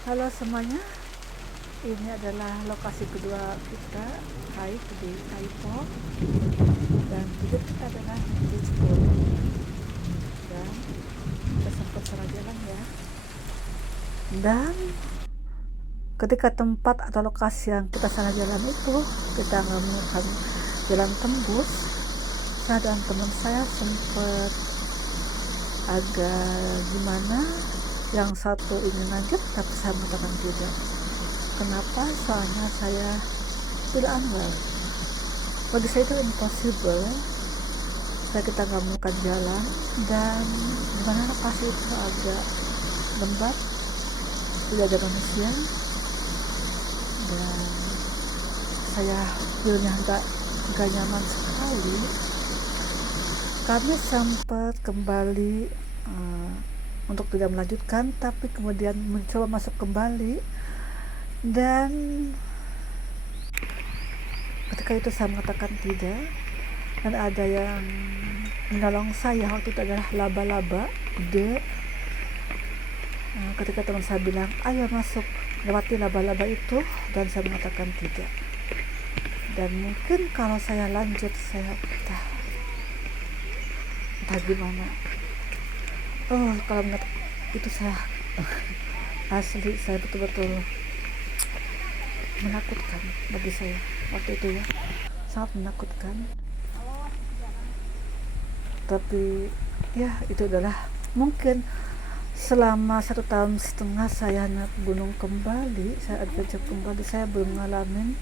Halo semuanya, ini adalah lokasi kedua kita hike di Taipo, dan tujuan kita adalah di Cikole, dan kita sempat salah jalan ya. Dan ketika tempat atau lokasi yang kita salah jalan itu, kita nggak menemukan jalan tembus. Saya dan teman saya sempat agak gimana, yang satu ingin lanjut tapi saya mengatakan tidak. Kenapa? Soalnya saya tidak unwell. Bagi saya itu impossible. Kita nggak menemukan jalan, dan dimana lokasi itu agak lembab, tidak ada manusia, dan saya feelnya nggak nyaman sekali. Kami sempat kembali untuk tidak melanjutkan, tapi kemudian mencoba masuk kembali, dan ketika itu saya mengatakan tidak, dan ada yang menolong saya waktu itu adalah laba-laba gede. Ketika teman saya bilang ayo masuk lewati laba-laba itu, dan saya mengatakan tidak, dan mungkin kalau saya lanjut saya entah gimana. Kalau ingat itu saya asli saya betul-betul menakutkan bagi saya waktu itu ya, sangat menakutkan. Tapi ya itu adalah mungkin selama 1,5 tahun saya naik gunung kembali, saya adventure kembali, saya belum ngalamin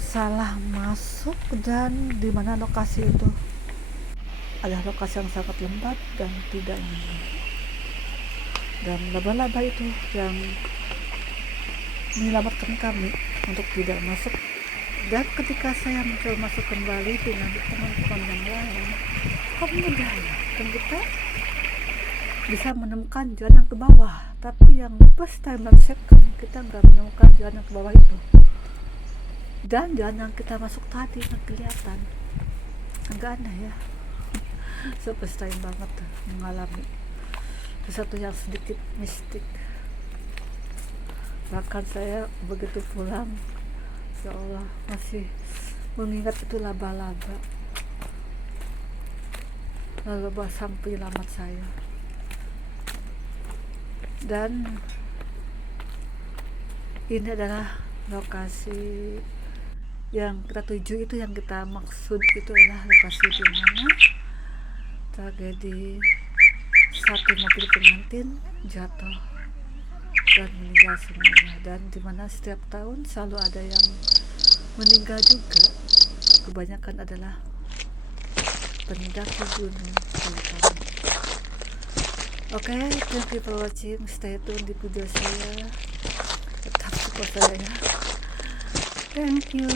salah masuk, dan di mana lokasi itu adalah lokasi yang sangat lembab dan tidak nyaman, dan laba-laba itu yang menyelamatkan kami untuk tidak masuk. Dan ketika saya mencoba masuk kembali dengan teman-teman yang lain, kok mudah ya, dan kita bisa menemukan jalan yang ke bawah. Tapi yang first time dan second, kita nggak menemukan jalan yang ke bawah itu, dan jalan yang kita masuk tadi nggak kelihatan. Agak aneh ya. So first time banget mengalami sesuatu yang sedikit mistik. Bahkan saya begitu pulang, ya Allah, masih mengingat itu laba-laba sang penyelamat saya. Dan ini adalah lokasi yang kita tuju, itu yang kita maksud, itu adalah lokasi di mana tragedi satu mobil pengantin jatuh dan meninggal semuanya, dan dimana setiap tahun selalu ada yang meninggal juga. Kebanyakan adalah pendaki gunung Sultan. Oke, thank you for watching. Stay tune di video saya. Tetap support saya ya. Thank you.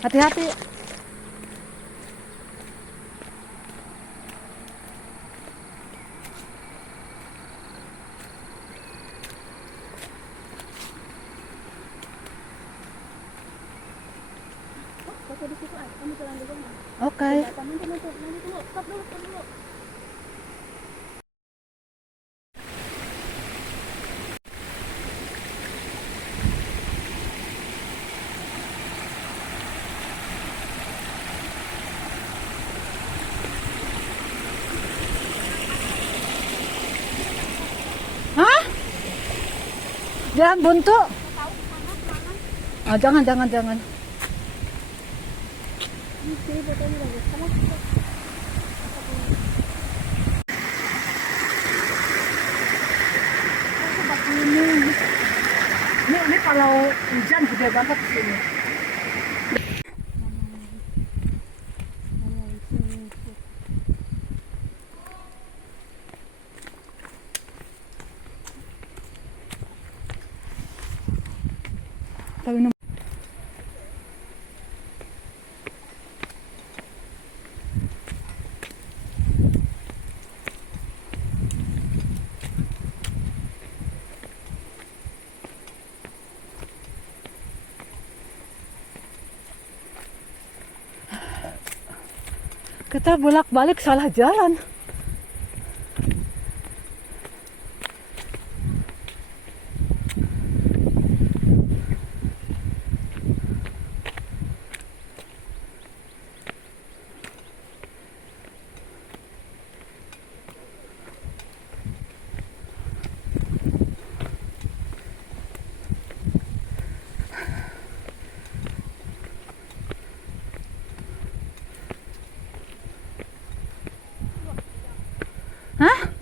Hati-hati. Foto di situ aja, kamu jalan dulu. Oke. Nanti dulu, stop dulu. Hah? Jalan buntu? Jangan. Sini fotonya bagus. Sama Ini kalau hujan gede banget di sini. Kita bolak-balik salah jalan. Hah?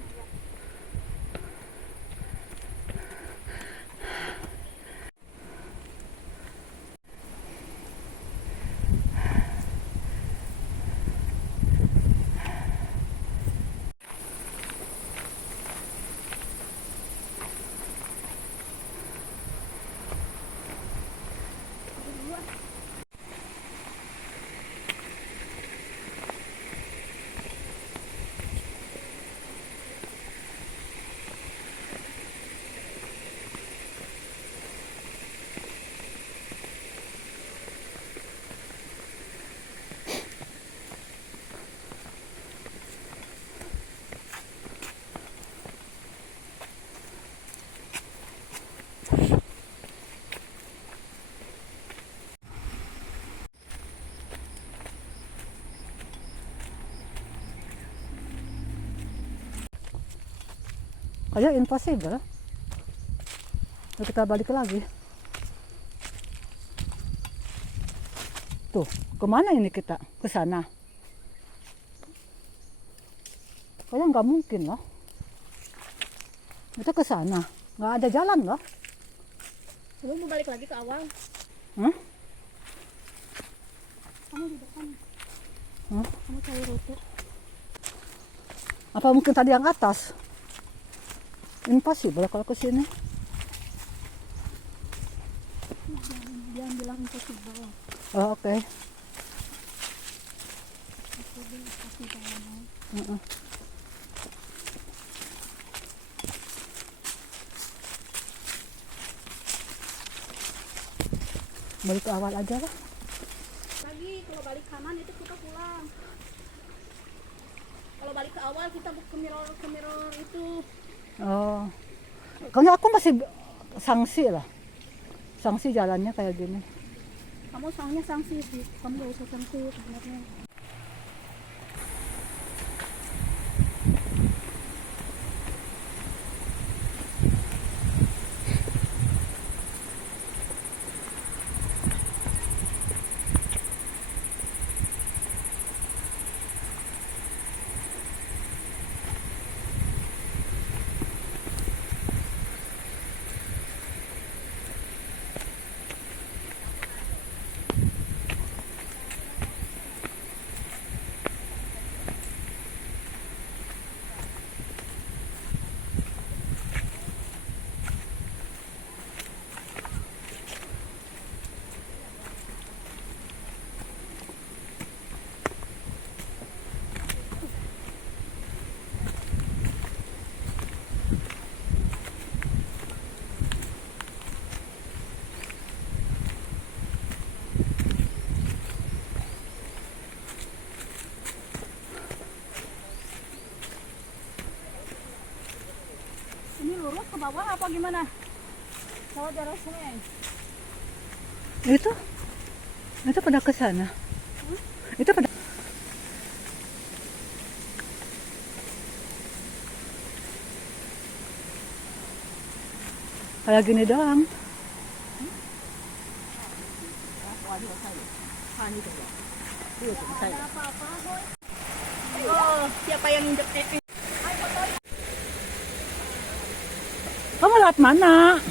Kayak impossible. Lalu kita balik lagi. Tuh, kemana ini kita? Ke sana. Kayak nggak mungkin loh. Kita ke sana. Nggak ada jalan loh. Kamu mau balik lagi ke awal? Hah? Kamu di depan. Hah? Kamu cari rute. Apa mungkin tadi yang atas? Impossible kalau ke sini. Jangan bilang impossible. Oh, oke. Impossible. Balik ke awal aja lah. Lagi kalau balik kanan itu kita pulang. Kalau balik ke awal kita ke mirror itu. Oh, kalau aku masih sanksi lah. Sanksi jalannya kayak gini. Kamu soalnya sanksi sih. Kamu gak usah sanksi sebenarnya. Ini lurus ke bawah apa gimana? Lewat daerah sungai. Itu pada ke sana. Itu pada kayak gini doang. Ada apa-apa, Boy? Oh, siapa yang injek Kamu lewat mana?